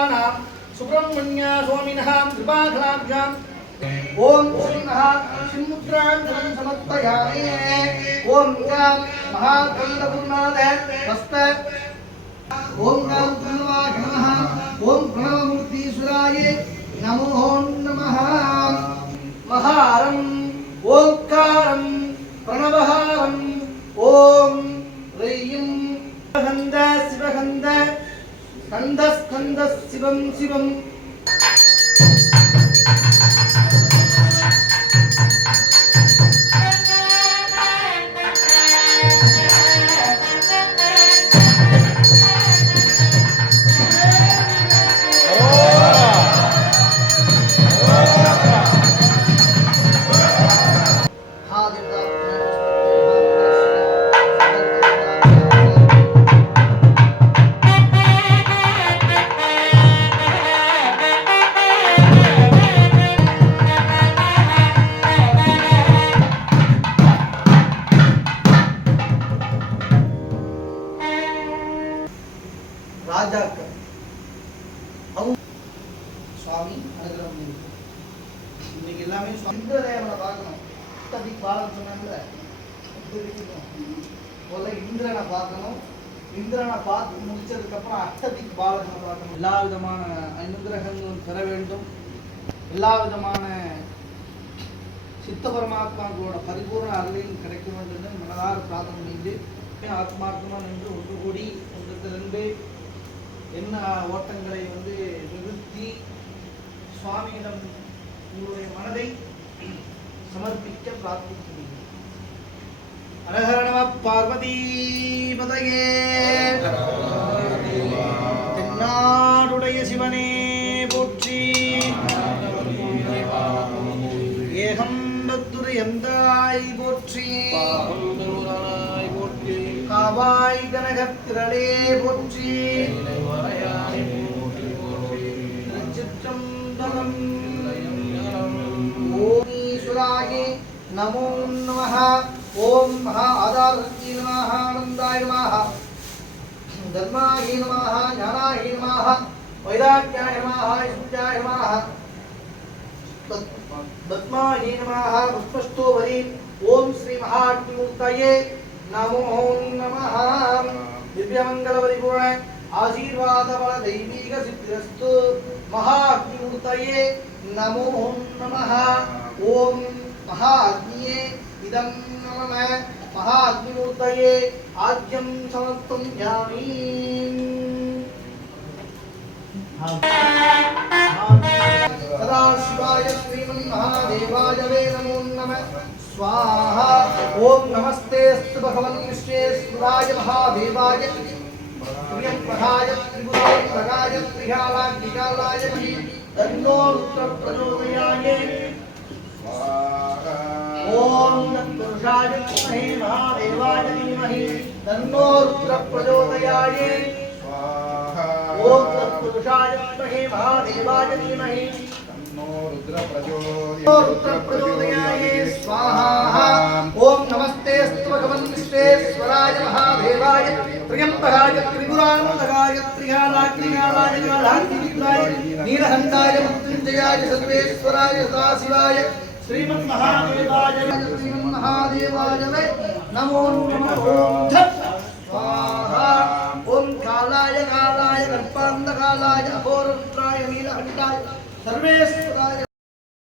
देवानां सुब्रह्मण्य स्वामिनः कृपाकलाभ्याम् ओम श्रीमः शिवमुद्रां समर्पयामि। ओम गां महाकन्दपूर्णादे हस्त ओम गां प्रणवाय नमः। ओम प्रणवमूर्तीश्वराय नमो नमः। महारं ओंकारं प्रणवहारं ओम ह्रीं स्कन्द शिवस्कन्द स्कन्द शिवं शिवं ராஜாக்கள் சுவாமி அனுகிரகம் இன்னைக்கு எல்லாமே இந்திரதேவனை பார்க்கணும். அஷ்டதிக் பாலன் சொன்னாங்கல்ல, முதல்ல இந்திரனை பார்க்கணும். இந்திரனை பார்த்து முடிச்சதுக்கு அப்புறம் அஷ்டதிக் பாலனை பார்க்கணும். எல்லா விதமான அனுகிரகங்களும் பெற வேண்டும். எல்லா விதமான சித்த பரமாத்மாக்களோட பரிபூர்ண அருளையும் கிடைக்க வேண்டும் என்று மனதார பிரார்த்தனை செய்து ஆத்மார்த்தமாக நின்று ஒன்று கூடி ஒன்றிலிருந்து என்ன ஓட்டங்களை நிறுத்தி சுவாமியிடம் உங்களுடைய மனதை சமர்ப்பிக்க பிரார்த்திக்கிறீர்கள். ஹரஹர நம பார்வதி பதையே. தென்னாடுடைய சிவனே போற்றி. ஏகம்பத்துரை எந்தாய் போற்றி. காவாய் கனகத்திரளே போற்றி. திருச்சிற்றம்பலம். ஓம் ஈஸ்வராய நமோ நமः. ஓம் மகா ஆதாரத்தி நமः. ஆனந்தாய நமः. தர்மாய நமः. ஞானாய நமः. வைராக்யாய நமः. சுத்யாய நமः. பத்மாய நமः. புஷ்பஸ்தோபரி. ஓம் ஸ்ரீ மகாவிஷ்ணுமூர்த்தயே நமோ நமः. दिव्यमंगल परिपूर्ण आशीर्वाद बल दैविक सिद्धिरस्तु. महाअग्निमूर्तये नमो नमः. ओम महाअग्निये इदं नमः. महाअग्निमूर्तये आद्यं समर्पयामि. सदाशिवाय श्रीमन्महादेवाय वे नमो नमः. स्वाहा. ओम नमस्तेस्तु भगवन् विश्वेश्वराय महादेवाय प्रियंप्रहाय त्रिपुरान्तकाय त्रिकालाग्निकालाय तन्नो रुद्रप्रचोदयाय. ओम तत्पुरुषाय विद्महे महादेवाय धीमहि तन्नो रुद्रप्रचोदयाय. ओम तत्पुरुषाय विद्महे महादेवाय धीमहि रुद्रप्रचोदयाय. स्वाहा. ओम नमस्तेस्तु भगवन् विश्वेश्वराय महादेवाय त्र्यंबकाय त्रिपुरान्तकाय त्रिकालाग्निकालाय कालाग्निविद्राय नीलकण्ठाय मृत्युञ्जयाय सर्वेश्वराय सदाशिवाय श्रीमन्महादेवाय नमो नमः. स्वाहा. ओम कालाय कालाय कल्पान्तकालाय अहोरुद्राय नीलकण्ठाय सर्वेश्वराय